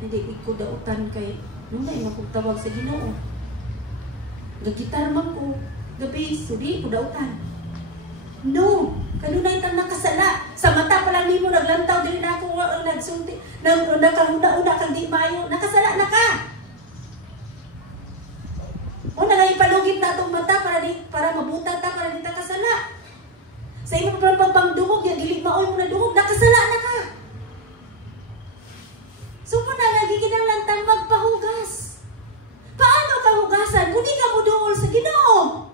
Hindi ko dautan kay nung may magtawag sa Ginoo. Gagitar man ko, gabi, hindi ko dautan. No, kanunay tang nakasala. Sa mata pa lang nimo naglantaw dili na ako nagsulti. Nakahuna-una kang di mayo, nakasala na ka. O nangayipalugit na itong mata para mabuta ta, para di ta kasala. Sa imo pa pagpangdungog, yan dili maoy mo na dungog, nakasala na ka. So muna nagiginang lantang magpahugas. Paano ka hugasan? Kung di ka mo duol sa Ginoo.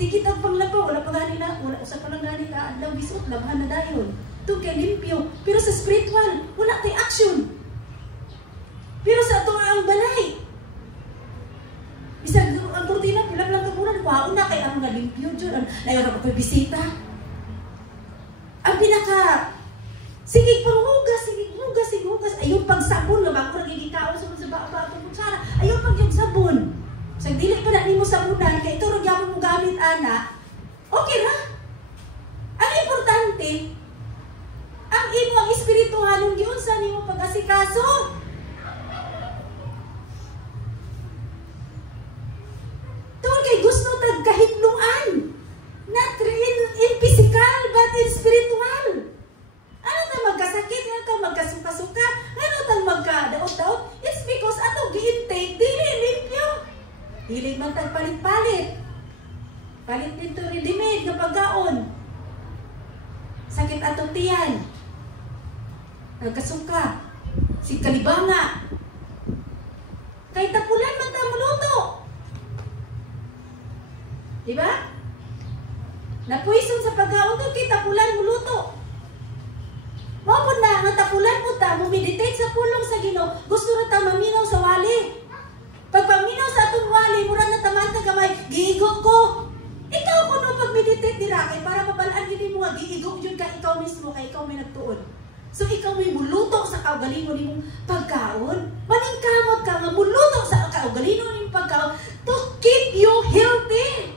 Sige tag panglabaw, wala pa gani na, wala sa palang gani na adlaw bisot, labhan na dayon. Ito kay limpyo, pero sa spiritual, wala tay action. Pero sa ato ang balay. Bisag ang kurtina, pilang lang kabunan, kwaon na kay ang nga limpyo dyan, nayon ako pa bisita. Ang pinaka, sige panghugas, sige hugas, ayun pag sabon, nga bako nagigikaon sa baba at kutsara, ayun pag yung sabon. Sa dili pa na nimo sabunan, kay ito gyapon mo gamit ana, okay ra. Ang importante, ang imo ang espirituhan yung giunsa nimo pag-asikaso. Tungod kay gusto tag kahitluan. Not in physical, but in spiritual. Ano ta magkasakit, ano ta magkasuka-suka, ano ta magkadaot-daot? It's because ato gi-intake dili limpyo. Dili man tag palit-palit. Palit dito ready-made nga pagkaon. Sakit atong tiyan. Nagkasuka. Si kalibanga. Kay tapulan man ta muluto. Diba? Napuison sa pagkaon to kay tapulan muluto. Mao pud na nga tapulan pud ta mo-meditate sa pulong sa Ginoo. Gusto ra ta maminaw sa wali. Pag paminaw sa atong wali, mura na tamanta gamay, giigo ko. Ikaw ko no pag-meditate dira kay para mabalaan gid mo nga giigo jud ka ikaw mismo kay ikaw may nagtuon. So ikaw may muluto sa kaugalingon nimong pagkaon. Maningkamot ka nga muluto sa kaugalingon nimong pagkaon to keep you healthy.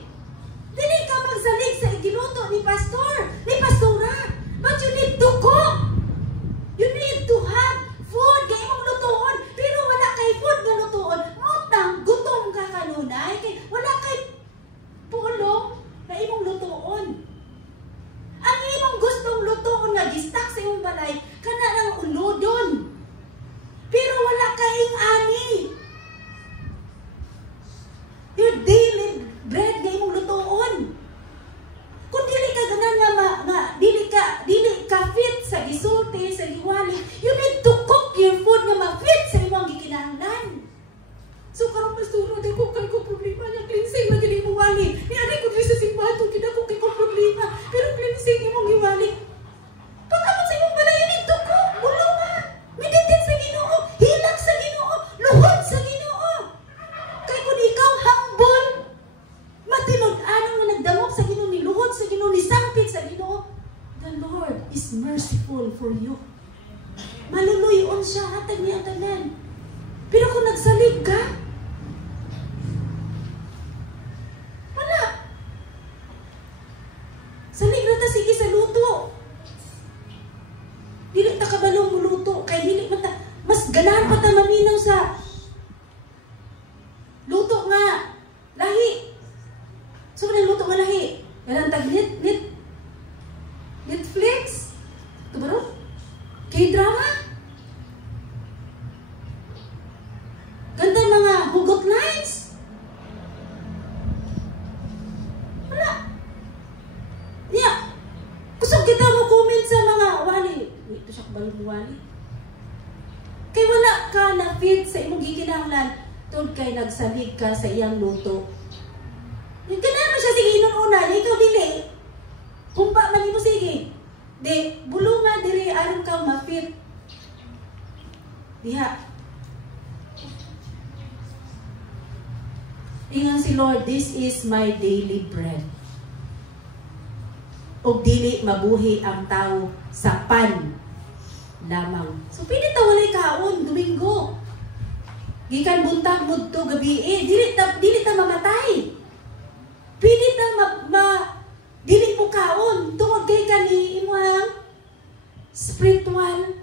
Dili ka magsalig sa giluto ni pastor, ni pastora. But you need to cook. You need to have food kay imong lutuon, pero wala kay food nga lutuon. Gutom ka kanunay, kay wala kay pulong na imong lutuon. Ang imong gustong lutuon nga gistak sa imong balay, kana lang ulodon. Pero wala kaing ani. Your daily bread nga imong lutuon. Kung dili ka ganan nga dili ka fit sa gisulti, sa liwali, you need to cook your food nga ma-fit sa imong gikinahanglan. So karong pastor, di ko kay ko problema niya, cleansing na gini mo wali. Niari ko dili sa simbahan, kinako kay ko problema. Pero cleansing imong giwali. Pagkamot sa imong balay, dito ko, bulungan. Meditate sa Ginoo, hilak sa Ginoo, luhod sa Ginoo. Kay kung ikaw humble, matinud-anon nga nagdamop sa Ginoo, ni luhod sa Ginoo, ni sangpit sa Ginoo, the Lord is merciful for you. Maluluyon siya, hatag niya ang tanan. Pero kung nagsalig ka, wala. Salig na ta, sige sa luto. Dili ta kabalong muluto. Kay dili man ta, mas ganahan pa ta maminaw sa luto nga lahi. So, luto nga lahi. Ganang tag Netflix. Ito ba ro? K-drama. Ganda mga hugot lines. Wala. Yeah. Kusog kita mo comment sa mga wali. Ito siya kabalong wali. Kay wala ka na fit sa imong gikinahanglan tungod kay nagsalig ka sa iyang luto. Yung ganun mo siya, sige, inununa, ikaw dili. Kumpa man mo, sige. Di, bulungan dili, aron ka ma-fit. Diha. Ingon si Lord, this is my daily bread. O dili mabuhi ang tao sa pan lamang. So, pili ta walay kaon, Domingo. Gikan buntag mudto gabi dili ta mamatay. Pili ta dili mo kaon tungod kay kani imong spiritual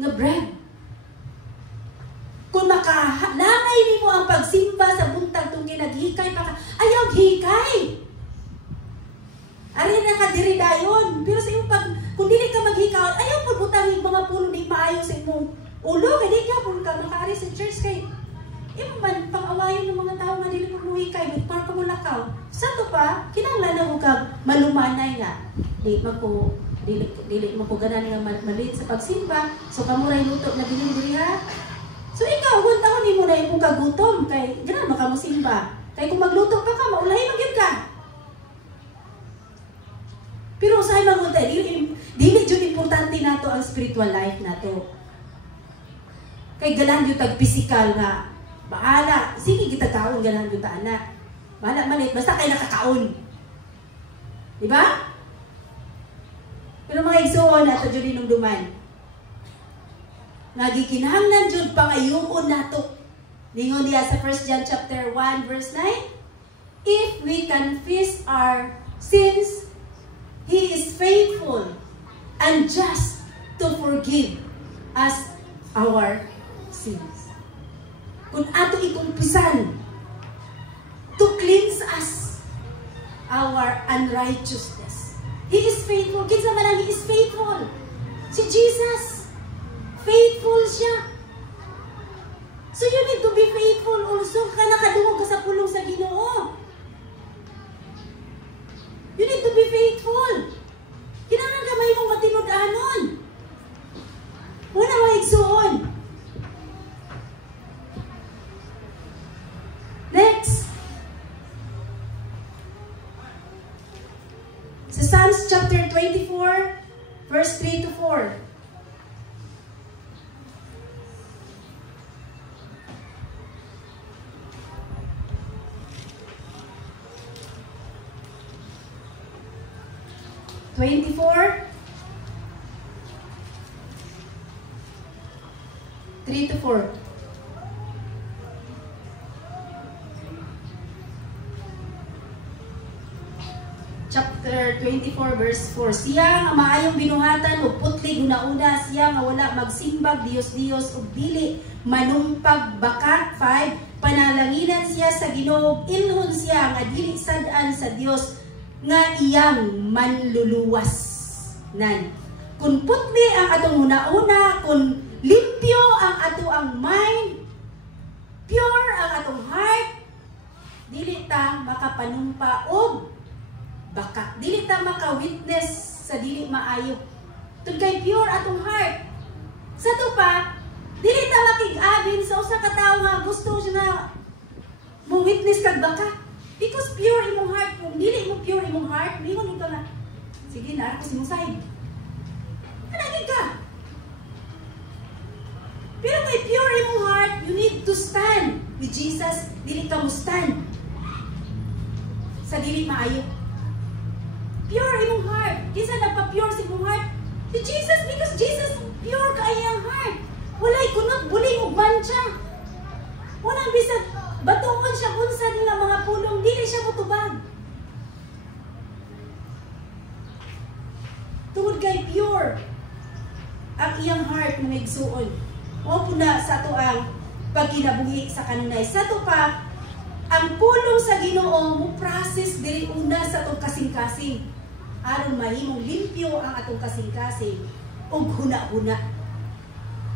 nga bread. Kung makalangay nimo ang pagsimba sa buntag tong ginaghikay ayaw hikay. Ari na ka diri dayon. Pero sa iyong kung dili ka maghikaw, ayaw pagbutang yung mga puno di maayo sa imong ulo. Kaya di ka kung ka makaari sa church kay imo man pang-awayon ng mga tao nga dili mo hikay, but para ka mo lakaw. Sa to pa, kinahanglan na mo kag malumanay nga. Dili mo ko ganan nga malit sa pagsimba. So kamuray luto na dinuri ha. So ikaw, kung taon ni mo na yung kagutom, kay ganan baka mo simba. Kay kung magluto pa ka, maulahin magyud ka. Pero usahay magunta, dili jud importante nato ang spiritual life nato. Kay ganan jud tag physical nga, bahala, sige kita kaon ganan jud ta ana. Bahala malit, basta kay nakakaon. Di ba? Pero mga igsoon ato jud hinumduman. Nagikinahanglan jud pangayoon nato. Ningon diya sa 1 John chapter 1 verse 9, if we confess our sins, He is faithful and just to forgive us our sins. Kung ato ikumpisan, to cleanse us our unrighteousness. He is faithful. Kinsa man lang He is faithful. Si Jesus, faithful siya. So you need to be faithful also. Ka nakadungog ka sa pulong sa Ginoo. You need to be faithful. Kinahanglan ka may mong matinud-anon. Wala mga igsuon. Next. Sa Psalms chapter 24, verse 3 to 4. Three to 4. Chapter 24 verse 4. Siya nga maayong binuhatan ug putli una-una, siya nga wala magsimbag Dios-Dios ug dili manumpag bakat. 5. Panalanginan siya sa Ginoo, ilhon siya nga dili sad-an sa Dios nga iyang manluluwas nan. Kung putli ang atong una-una, kung limpyo ang ato ang mind, pure ang atong heart, dili ta makapanumpa og baka. Dili ta maka-witness sa dili maayo. Tun kay pure atong heart. Sa to pa, dili ta makig-abin sa usa ka tawo nga gusto siya nga mo witness kag baka. Because pure imong heart, kung dili mo pure imong heart, mingon ka nga, sige na, ako sinusay. Kanagin ka. Pero kay pure imong heart, you need to stand with Jesus. Dili ka mo stand sa dili maayo. Pure imong heart. Kinsa nagpa-pure sa imong heart? Si Jesus, because Jesus pure ka iyang heart. Walay kunot, buling ug bantsa. Walang bisag batuon siya unsa nga mga pulong, dili siya motubag. Tungod kay pure ang iyang heart mga igsuon. Mao puna sa ato ang pagkinabuhi sa kanunay. Sa to pa, ang pulong sa Ginoo mo process diri una sa atong kasing-kasing aron mahimong limpyo ang atong kasing-kasing ug huna-huna.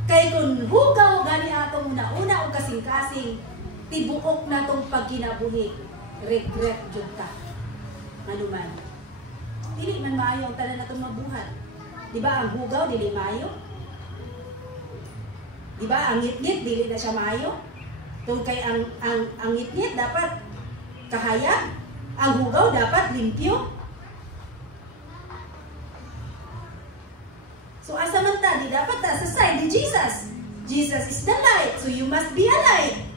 Kay kung hugaw gani atong una-una ug kasing-kasing, tibuok na tong pagkinabuhi, regret jud ta. Manuman. Dili man maayo ang tanan natong mabuhat. Di ba ang hugaw dili maayo? Di ba ang ngit-ngit dili na siya maayo? Tungod kay ang ngit-ngit dapat kahayag, ang hugaw dapat limpyo. So asa man ta, di dapat ta sa side ni Jesus. Jesus is the light, so you must be a light.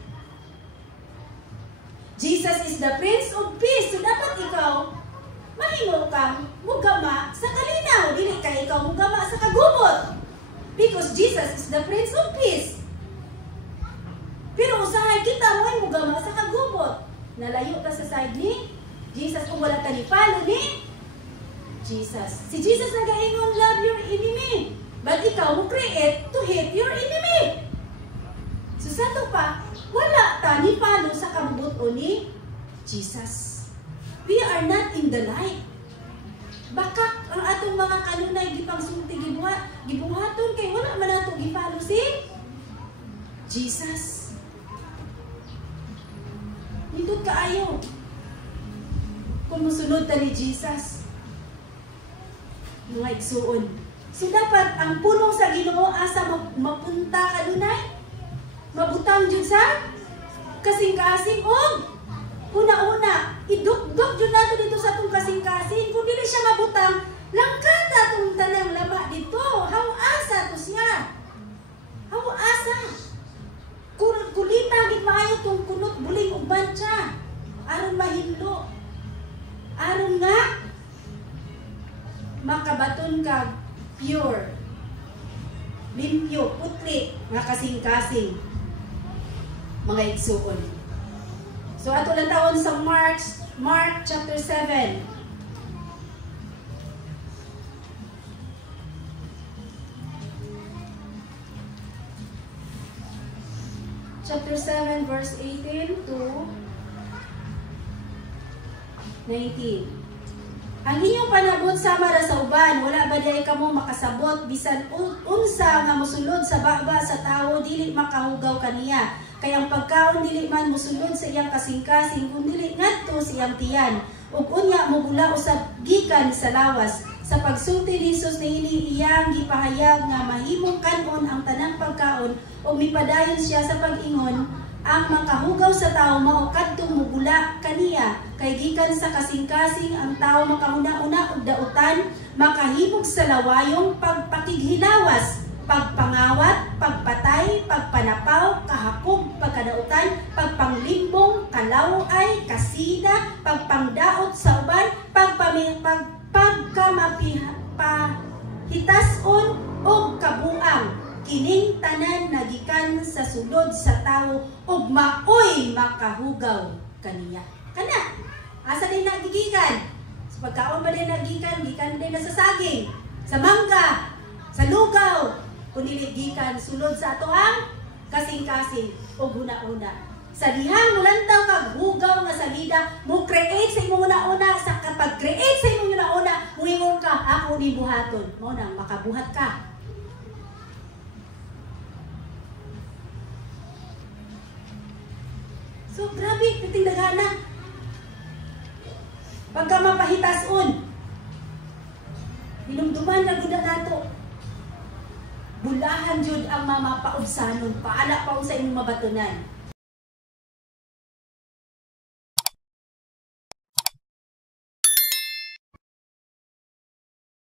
Jesus is the Prince of Peace. So dapat ikaw, mahimo kang mugama sa kalinaw. Dili ka ikaw mugama sa kagubot. Because Jesus is the Prince of Peace. Pero usahay kita mo ay mugama sa kagubot. Nalayo ta sa side ni Jesus kung wala ta ni follow ni Jesus. Si Jesus nagaingon, love your enemy. But ikaw mo create to hate your enemy. So sa to pa, wala ta ni follow sa kabubuton ni Jesus. We are not in the light. Baka ang atong mga kanunay gipangsulti gibuhaton kay wala man nato gipalo si Jesus. Nindot kaayo kung musunod ta ni Jesus. Mga igsuon. So dapat ang pulong sa Ginoo asa mapunta kanunay, mabutang jud sa kasing-kasing og una-una, idugdog yun nato dito sa itong kasing-kasing. Kung dili siya mabutang, langkata itong tanang lama dito. How asa to siya? How asa? Kulita, higit maayo itong kunot, buling uban siya. Aron mahilo. Aron nga, makabaton ka pure, limpyo, putli, nga kasing-kasing. Mga igsuon. So ato lang taon sa Mark chapter 7. Chapter 7 verse 18 to 19. Ang inyong panabot sama ra sa uban, wala ba diay kamo makasabot bisan unsa nga mosulod sa baba sa tawo dili makahugaw kaniya. Kay ang pagkaon dili man mosulod sa iyang kasing-kasing kun dili ngadto sa iyang tiyan. Ug unya mogula usab gikan sa lawas. Sa pagsulti ni Jesus niini iyang gipahayag nga mahimong kanon ang tanang pagkaon ug mipadayon siya sa pag-ingon ang makahugaw sa tao mao kadtong mugula kaniya kay gikan sa kasing-kasing ang tao makahuna-una ug dautan makahimog sa lawayong pagpakighilawas, pagpangawat, pagpatay, pagpanapaw, kahakog, pagkadautan, pagpanglimbong, kalaway, kasida, pagpangdaot sa uban, pagkamapahitason ug kabuang. Kining tanan nagikan sa sulod sa tawo ug maoy makahugaw kaniya. Kana, asa din nagigikan? Sa pagkaon ba din nagikan? Gikan din na sa saging, sa mangga, sa lugaw. Kung gikan sulod sa ato ang kasing-kasing ug huna-una. Sa dihang mulantaw kag hugaw nga salida, mo create sa imong una-una. Sa kapag create sa imong una-una, muingon ka, ako ni buhaton. Mao nang makabuhat ka. So, grabe, titingdagana. Pagka mapahitason, hinumduman na guna nato. Bulahan jud ang mama paubsanon, paala pa sa imong mabatunan.